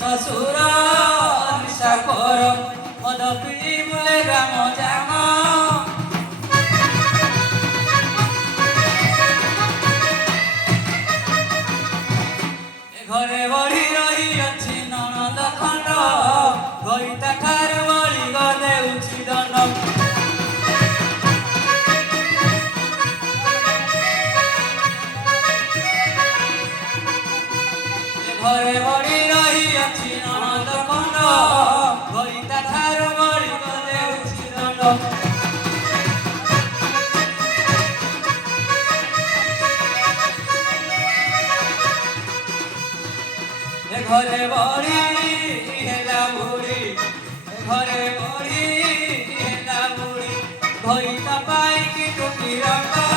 শ্বশুর নিশা কর মদ পিই বুলে গ্রাম জাম ঘরে বড়ি রহিଅଛି ନଣନ୍ଦ ଖଣ୍ଡ ଗଇତା ଠାରୁ ବଳି ଦେଉଛି ଦଣ୍ଡ ঘরে বড়ি রহিଅଛି নଣନ୍ଦ ଖଣ୍ଡ ଗଇତା ଠାରୁ ବଳି ଦେଉଛି ଦଣ୍ଡ ঘরে বড়ি হেলা বুড়ি ঘরে বড়ি হেলা বুড়ি ঘইতা পাইকি টুকি রঙ্গ